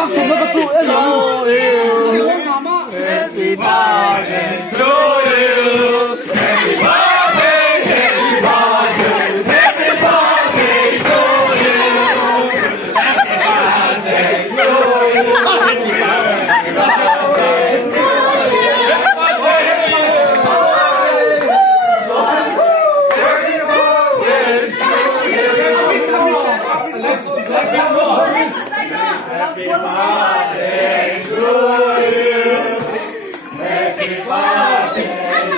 啊，怎么个做？哎呦，Happy birthday to you. Happy birthday, happy birthday, happy birthday to you. Happy birthday to you. Happy birthday to you. Happy birthday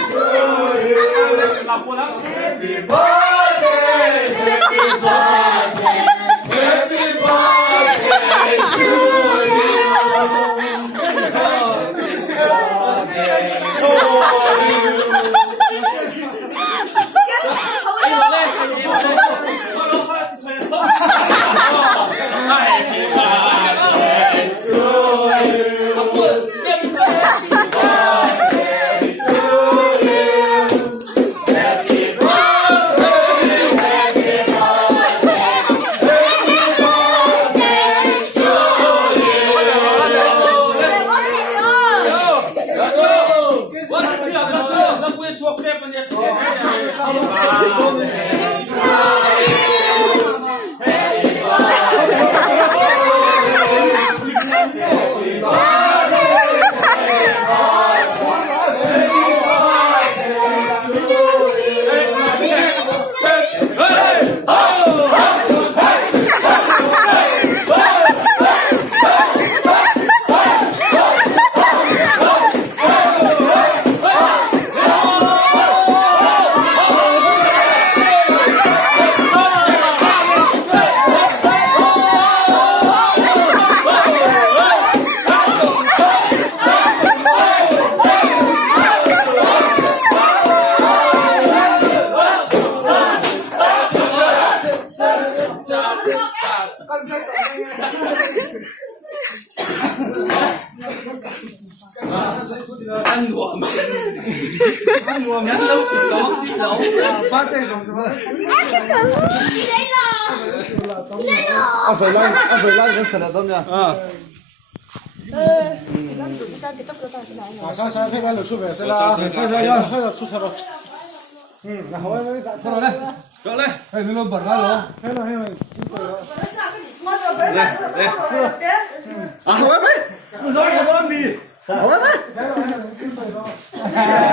to you. Happy birthday, happy birthday, happy birthday to you. Ăn của mình nhắn lâu chỉ đó chứ đâu bát đây rồi các bạn ăn phải lại cái phần đó nha sáng sáng cái lẩu súp về sẽ là hơi là súp sao là hỏi với dạ thôi đây rồi đây hay nó bẩn ra rồi hay là đây à hỏi với nó nói cái gì hỏi với